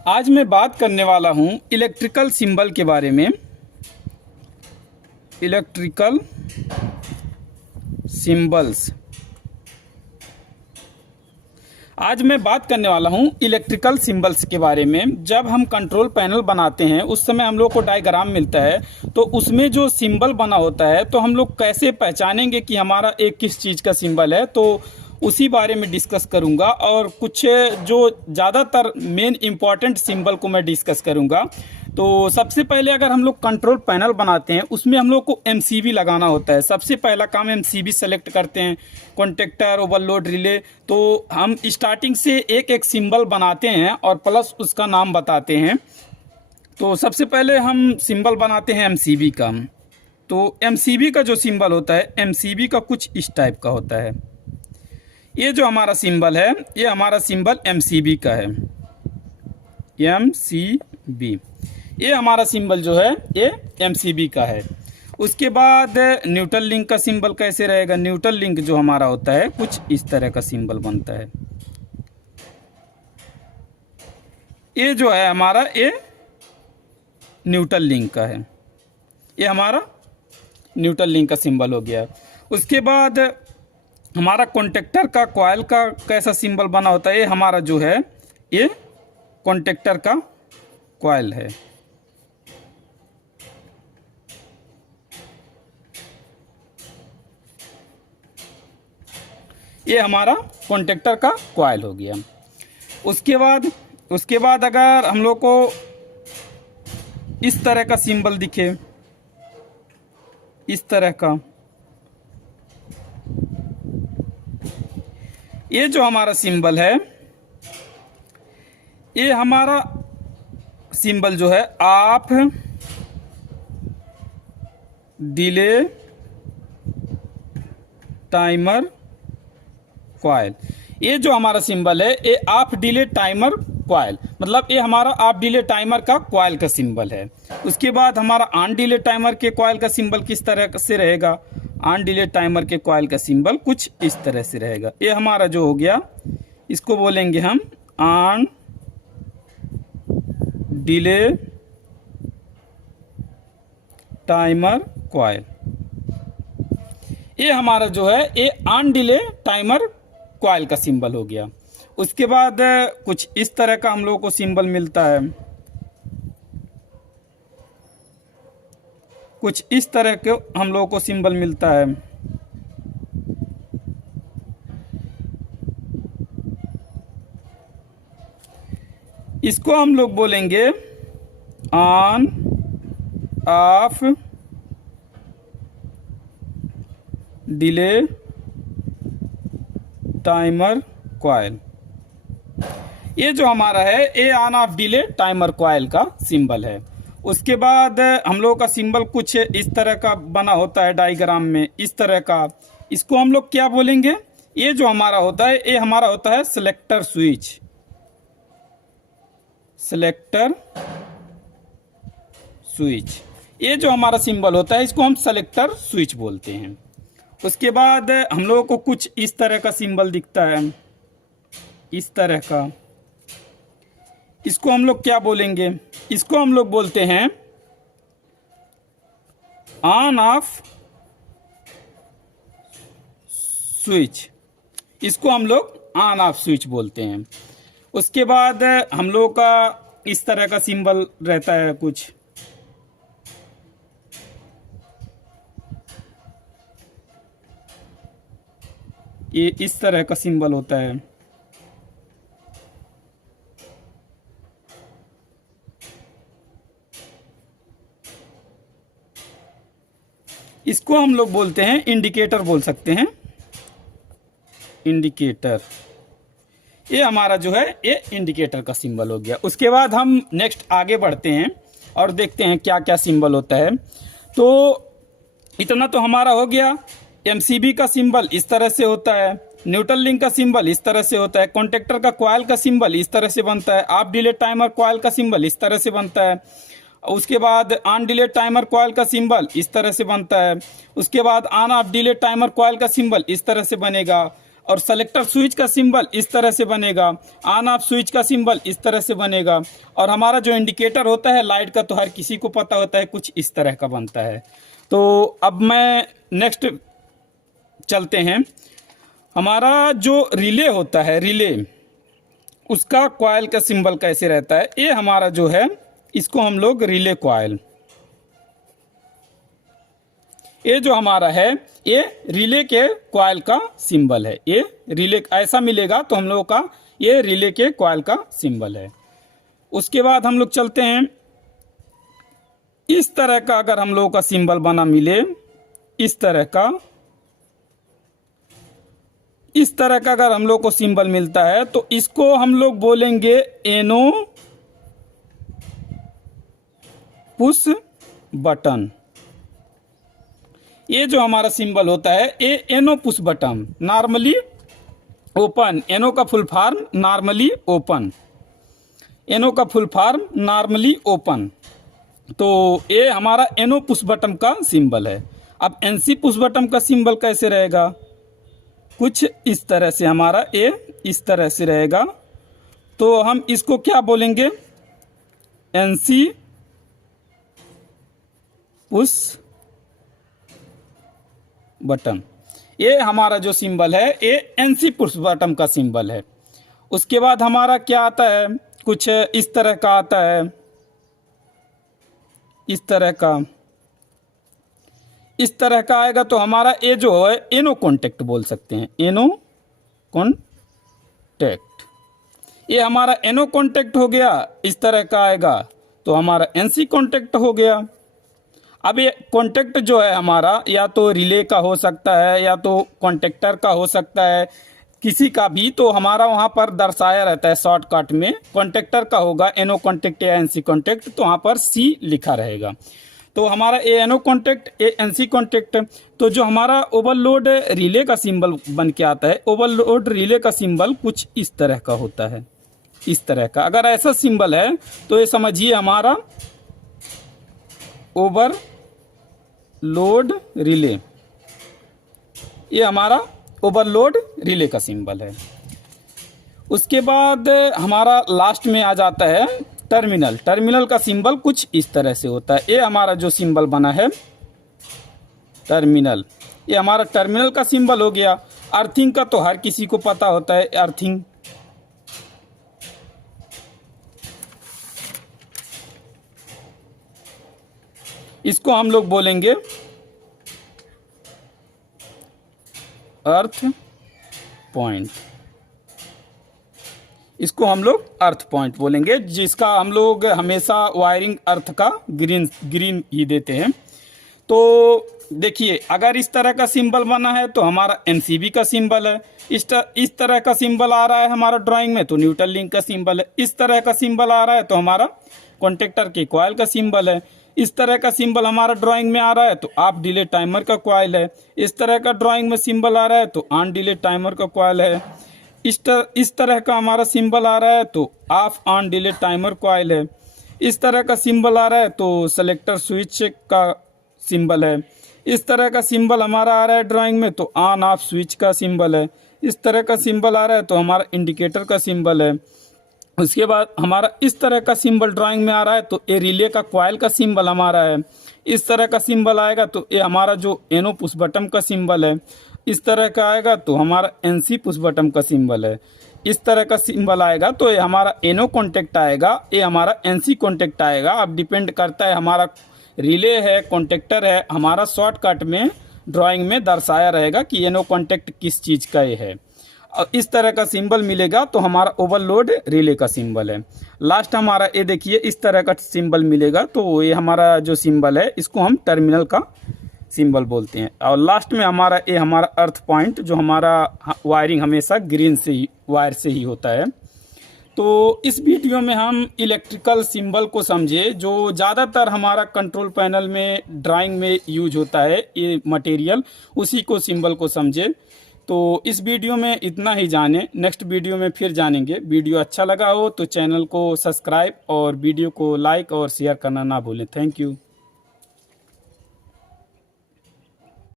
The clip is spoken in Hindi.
आज मैं बात करने वाला हूं इलेक्ट्रिकल सिंबल के बारे में। Electrical symbols. आज मैं बात करने वाला हूं इलेक्ट्रिकल सिंबल्स के बारे में। जब हम कंट्रोल पैनल बनाते हैं उस समय हम लोग को डायग्राम मिलता है, तो उसमें जो सिंबल बना होता है तो हम लोग कैसे पहचानेंगे कि हमारा एक किस चीज़ का सिंबल है, तो उसी बारे में डिस्कस करूंगा। और कुछ जो ज़्यादातर मेन इम्पॉर्टेंट सिंबल को मैं डिस्कस करूंगा। तो सबसे पहले अगर हम लोग कंट्रोल पैनल बनाते हैं उसमें हम लोग को एमसीबी लगाना होता है। सबसे पहला काम एमसीबी सेलेक्ट करते हैं, कॉन्टेक्टर, ओवरलोड, रिले। तो हम स्टार्टिंग से एक एक सिंबल बनाते हैं और प्लस उसका नाम बताते हैं। तो सबसे पहले हम सिंबल बनाते हैं एमसीबी का। तो एमसीबी का जो सिंबल होता है, एमसीबी का कुछ इस टाइप का होता है। ये जो हमारा सिंबल है, ये हमारा सिंबल एमसीबी का है। एमसीबी, ये हमारा सिंबल जो है ये एमसीबी का है। उसके बाद न्यूट्रल लिंक का सिंबल कैसे रहेगा? न्यूट्रल लिंक जो हमारा होता है कुछ इस तरह का सिंबल बनता है। ये जो है हमारा ये न्यूट्रल लिंक का है। ये हमारा न्यूट्रल लिंक का सिंबल हो गया। उसके बाद हमारा कॉन्टेक्टर का कॉइल का कैसा सिंबल बना होता है? ये हमारा जो है ये कॉन्टेक्टर का कॉइल है। ये हमारा कॉन्टेक्टर का कॉइल हो गया। उसके बाद अगर हम लोग को इस तरह का सिंबल दिखे, इस तरह का, ये जो हमारा सिंबल है, ये हमारा सिंबल जो है ऑफ डिले टाइमर कॉइल। ये जो हमारा सिंबल है ये ऑफ डिले टाइमर कॉइल, मतलब ये हमारा ऑफ डिले टाइमर का कॉइल का सिंबल है। उसके बाद हमारा ऑन डिले टाइमर के कॉइल का सिंबल किस तरह से रहेगा? ऑन डिले टाइमर के कॉइल का सिंबल कुछ इस तरह से रहेगा। ये हमारा जो हो गया, इसको बोलेंगे हम ऑन डिले टाइमर कॉइल। ये हमारा जो है ये ऑन डिले टाइमर कॉइल का सिंबल हो गया। उसके बाद कुछ इस तरह का हम लोगों को सिंबल मिलता है। कुछ इस तरह के हम लोगों को सिंबल मिलता है। इसको हम लोग बोलेंगे on off delay timer coil. ये जो हमारा है ये on off delay timer coil का सिंबल है। उसके बाद हम लोगों का सिंबल कुछ इस तरह का बना होता है डायग्राम में, इस तरह का। इसको हम लोग क्या बोलेंगे? ये जो हमारा होता है ये हमारा होता है सिलेक्टर स्विच। सिलेक्टर स्विच, ये जो हमारा सिंबल होता है इसको हम सेलेक्टर स्विच बोलते हैं। उसके बाद हम लोगों को कुछ इस तरह का सिंबल दिखता है, इस तरह का। इसको हम लोग क्या बोलेंगे? इसको हम लोग बोलते हैं ऑन ऑफ स्विच। इसको हम लोग ऑन ऑफ स्विच बोलते हैं। उसके बाद हम लोगों का इस तरह का सिंबल रहता है कुछ। ये इस तरह का सिंबल होता है। इसको हम लोग बोलते हैं इंडिकेटर, बोल सकते हैं इंडिकेटर। ये हमारा जो है ये इंडिकेटर का सिंबल हो गया। उसके बाद हम नेक्स्ट आगे बढ़ते हैं और देखते हैं क्या क्या सिंबल होता है। तो इतना तो हमारा हो गया। एमसीबी का सिंबल इस तरह से होता है, न्यूट्रल लिंक का सिंबल इस तरह से होता है, कॉन्टेक्टर का कॉइल का सिंबल इस तरह से बनता है, ऑफ डिले टाइमर कॉइल का सिंबल इस तरह से बनता है। उसके बाद ऑन डिले टाइमर कॉइल का सिंबल इस तरह से बनता है। उसके बाद on off delay timer coil का सिंबल इस तरह से बनेगा। और सेलेक्टर स्विच का सिंबल इस तरह से बनेगा, ऑन ऑफ स्विच का सिंबल इस तरह से बनेगा, और हमारा जो इंडिकेटर होता है लाइट का तो हर किसी को पता होता है कुछ इस तरह का बनता है। तो अब मैं नेक्स्ट चलते हैं। हमारा जो रिले होता है, रिले उसका कॉइल का सिंबल कैसे रहता है, ये हमारा जो है इसको हम लोग रिले कॉइल, ये जो हमारा है ये रिले के कॉइल का सिंबल है। ये रिले ऐसा मिलेगा तो हम लोगों का ये रिले के कॉइल का सिंबल है। उसके बाद हम लोग चलते हैं, इस तरह का अगर हम लोगों का सिंबल बना मिले, इस तरह का अगर हम लोग को सिंबल मिलता है तो इसको हम लोग बोलेंगे एनो पुश बटन। ये जो हमारा सिंबल होता है ये एनो पुश बटन, नॉर्मली ओपन, एनो का फुल फॉर्म नॉर्मली ओपन, एनो का फुल फॉर्म नॉर्मली ओपन। तो ये हमारा एनो पुश बटन का सिंबल है। अब एनसी पुश बटन का सिंबल कैसे रहेगा, कुछ इस तरह से हमारा ये इस तरह से रहेगा। तो हम इसको क्या बोलेंगे, एनसी पुश बटन। ये हमारा जो सिंबल है ये एनसी पुश बटन का सिंबल है। उसके बाद हमारा क्या आता है, कुछ इस तरह का आता है, इस तरह का आएगा तो हमारा ये जो है एनो कॉन्टेक्ट बोल सकते हैं, एनो कॉन्टेक्ट। ये हमारा एनो कॉन्टेक्ट हो गया, इस तरह का आएगा तो हमारा एनसी कॉन्टेक्ट हो गया। अब ये कॉन्टेक्ट जो है हमारा या तो रिले का हो सकता है या तो कॉन्टेक्टर का हो सकता है, किसी का भी, तो हमारा वहाँ पर दर्शाया रहता है शॉर्टकट में, कॉन्टेक्टर का होगा एनो कॉन्टेक्ट या एनसी कॉन्टेक्ट, तो वहाँ पर सी लिखा रहेगा। तो हमारा ए एनो कॉन्टेक्ट, ए एनसी कॉन्टेक्ट। तो जो हमारा ओवरलोड रिले का सिंबल बन के आता है, ओवरलोड रिले का सिंबल कुछ इस तरह का होता है, इस तरह का। अगर ऐसा सिंबल है तो ये समझिए हमारा ओवरलोड रिले, ये हमारा ओवरलोड रिले का सिंबल है। उसके बाद हमारा लास्ट में आ जाता है टर्मिनल। टर्मिनल का सिंबल कुछ इस तरह से होता है। ये हमारा जो सिंबल बना है टर्मिनल, ये हमारा टर्मिनल का सिंबल हो गया। अर्थिंग का तो हर किसी को पता होता है, अर्थिंग। इसको हम लोग बोलेंगे अर्थ पॉइंट, इसको हम लोग अर्थ पॉइंट बोलेंगे, जिसका हम लोग हमेशा वायरिंग अर्थ का ग्रीन ही देते हैं। तो देखिए अगर इस तरह का सिंबल बना है तो हमारा एनसीबी का सिंबल है, इस तरह का सिंबल आ रहा है हमारा ड्राइंग में तो न्यूट्रल लिंक का सिंबल है, इस तरह का सिंबल आ रहा है तो हमारा कॉन्टेक्टर के कॉइल का सिंबल है, इस तरह का सिंबल हमारा ड्राइंग में आ रहा है तो ऑफ डिले टाइमर का कॉइल है, इस तरह का ड्राइंग में सिंबल आ रहा है तो ऑन डिले टाइमर का कॉइल है, इस तरह का हमारा सिंबल आ रहा है तो of on delay timer coil है, इस तरह का सिंबल आ रहा है तो सेलेक्टर स्विच का सिंबल है, इस तरह का सिंबल हमारा आ रहा है ड्राइंग में तो ऑन ऑफ स्विच का सिंबल है, इस तरह का सिंबल आ रहा है तो हमारा इंडिकेटर का सिंबल है। उसके बाद हमारा इस तरह का सिंबल ड्राइंग में आ रहा है तो ये रिले का कॉइल का सिंबल हमारा है, इस तरह का सिंबल आएगा तो ये हमारा जो एनो पुश बटन का सिंबल है, इस तरह का आएगा तो हमारा एनसी पुश बटन का सिंबल है, इस तरह का सिंबल आएगा तो ये हमारा एनो कॉन्टेक्ट आएगा, ये हमारा एनसी कॉन्टेक्ट आएगा। अब डिपेंड करता है हमारा रिले है कॉन्टेक्टर है, हमारा शॉर्टकट में ड्राइंग में दर्शाया रहेगा कि एनो कॉन्टेक्ट किस चीज़ का ये है। और इस तरह का सिंबल मिलेगा तो हमारा ओवरलोड रिले का सिंबल है। लास्ट हमारा ये देखिए इस तरह का सिंबल मिलेगा तो ये हमारा जो सिंबल है इसको हम टर्मिनल का सिंबल बोलते हैं। और लास्ट में हमारा ये हमारा अर्थ पॉइंट, जो हमारा वायरिंग हमेशा ग्रीन से ही वायर से ही होता है। तो इस वीडियो में हम इलेक्ट्रिकल सिंबल को समझे, जो ज़्यादातर हमारा कंट्रोल पैनल में ड्राइंग में यूज होता है ये मटेरियल, उसी को सिंबल को समझे। तो इस वीडियो में इतना ही जाने, नेक्स्ट वीडियो में फिर जानेंगे। वीडियो अच्छा लगा हो तो चैनल को सब्सक्राइब और वीडियो को लाइक और शेयर करना ना भूलें। Thank you.